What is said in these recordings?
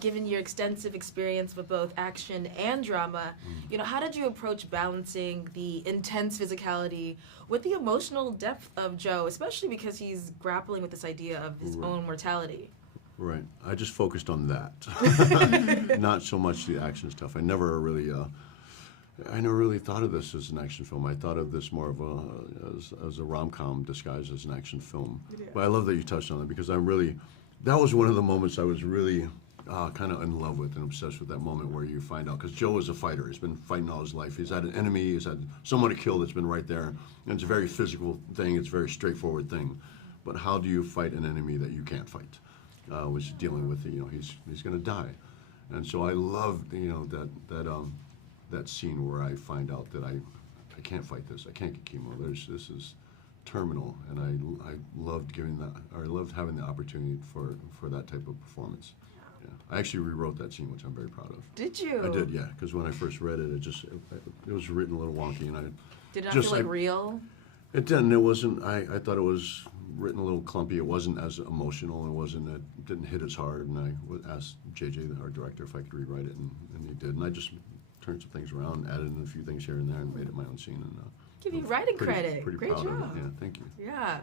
given your extensive experience with both action and drama, how did you approach balancing the intense physicality with the emotional depth of Joe, especially because he's grappling with this idea of his own mortality? Right. I just focused on that, not so much the action stuff. I never really thought of this as an action film. I thought of this more of as a rom-com disguised as an action film. Yeah. But I love that you touched on it because that was one of the moments I was really kind of in love with and obsessed with, that moment where you find out, because Joe is a fighter. He's been fighting all his life. He's had an enemy. He's had someone to kill that's been right there. And it's a very physical thing. It's a very straightforward thing. But how do you fight an enemy that you can't fight? Which is dealing with, he's going to die. And so I love, that scene where I find out that I can't fight this. I can't get chemo. This is terminal, and I loved having the opportunity for that type of performance. Yeah. I actually rewrote that scene, which I'm very proud of. Did you? I did, yeah. Because when I first read it, it was written a little wonky, and did it not feel like real? It didn't. It wasn't. I thought it was written a little clumpy. It wasn't as emotional. It didn't hit as hard. And I asked JJ, our director, if I could rewrite it, and he did. And I just turned some things around, added in a few things here and there, and made it my own scene. And give you writing credit. Pretty Great proud job. of it. Yeah, thank you. Yeah.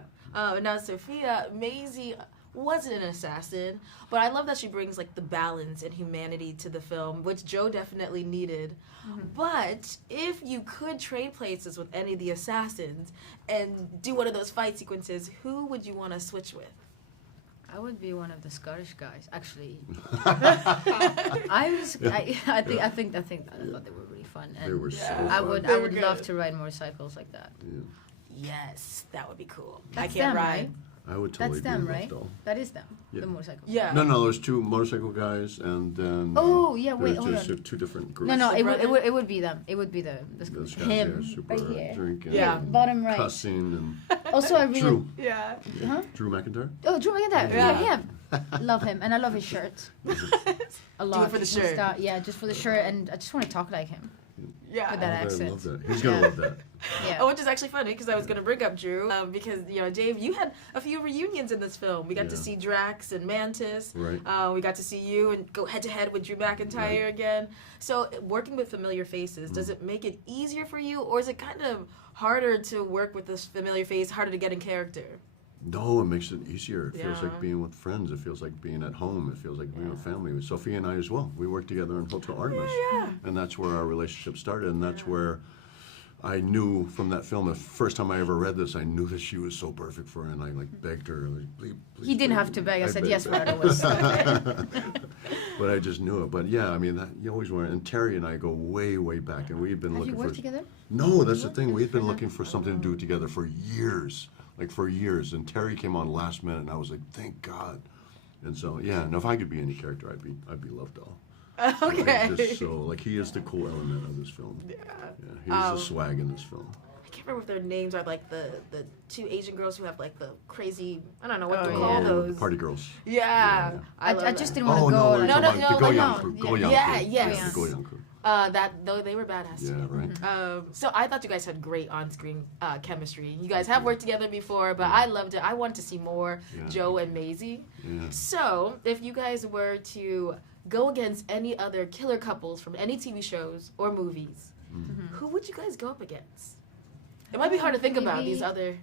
Now, Sophia, Maisie wasn't an assassin, but I love that she brings like the balance and humanity to the film, which Joe definitely needed. Mm-hmm. But if you could trade places with any of the assassins and do one of those fight sequences, who would you want to switch with? I would be one of the Scottish guys, actually. I thought they were really fun. And they were so fun. I would love to ride motorcycles like that. Yeah. Yes, that would be cool. That's I can't them, ride. Right? I would totally That's them, be right? though. That is them, Yeah. the motorcycles. Yeah. No, there's two motorcycle guys, and then oh yeah, wait, hold there's on. two different groups. No, it would be them. It would be Those guys him are super right here. drinking, Yeah. Bottom right. cussing, and Also, I really Drew. Yeah. Huh? Drew McIntyre. Oh, Drew McIntyre. Yeah. Yeah, love him, and I love his shirt a lot. Do it for the shirt. Yeah, just for the shirt, and I just want to talk like him Yeah. with that I accent. love that. He's gonna love that. Yeah. Oh, which is actually funny because I was going to bring up Drew because, Dave, you had a few reunions in this film. We got to see Drax and Mantis. Right. We got to see you and go head-to-head with Drew McIntyre again. So working with familiar faces, does it make it easier for you, or is it kind of harder to work with this familiar face, harder to get in character? No, it makes it easier. It feels Yeah. like being with friends. It feels like being at home. It feels like being with family. With Sophia and I as well. We worked together in Hotel Artemis. Yeah. And that's where our relationship started, and that's where I knew from that film, the first time I ever read this, I knew that she was so perfect for it, and I begged her, please. He didn't have to beg. I said begged yes, her. but it was. But I just knew it. But yeah, I mean, you always want. And Terry and I go way, way back, and we've been Have looking you worked together? No, that's the thing. We've been looking for something to do together for years, And Terry came on last minute, and I was like, thank God. And so yeah, and if I could be any character, I'd be Lovedell. Okay. Just so he is the cool element of this film. Yeah. Yeah, he's the swag in this film. I can't remember if their names are like the two Asian girls who have like the crazy, I don't know what to Oh, call yeah. those. Party girls. Yeah. I love just that. didn't want to Oh go. no, we're No, talking no, about the no, Goyang no. crew. Yeah, Goyang yeah, crew. yes. The Goyang crew. They were badass Yeah, together. right. So I thought you guys had great on-screen chemistry. You guys have worked together before, but I loved it. I wanted to see more Yeah. Joe and Maisie. Yeah. So if you guys were to go against any other killer couples from any TV shows or movies, who would you guys go up against? It might be hard to think about Maybe- these other.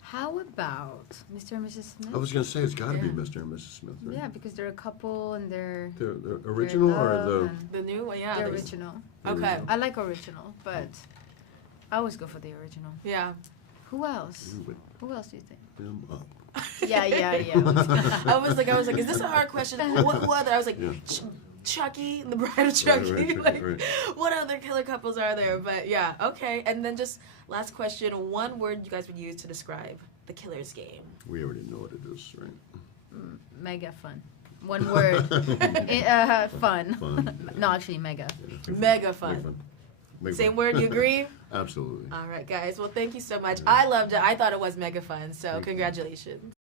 How about Mr. and Mrs. Smith? I was gonna say it's got to be Yeah. Mr. and Mrs. Smith. Right? Yeah, because they're a couple and they're The original or love the? and The new one, yeah. the there's- original. Okay. I like original, but I always go for the original. Yeah. Who else? You would Who else do you think? them up. Yeah. I was like, is this a hard question? What other? I was like, Yeah. Chucky, the Bride of Chucky. Chucky, like, right. what other killer couples are there? But yeah, okay. And then just last question: one word you guys would use to describe the Killer's Game. We already know what it is, right? Mega fun. One word. Fun. Fun. No, actually, mega. Mega fun. Same word. You agree? Absolutely. All right, guys. Well, thank you so much. I loved it. I thought it was mega fun. So Thank you. congratulations.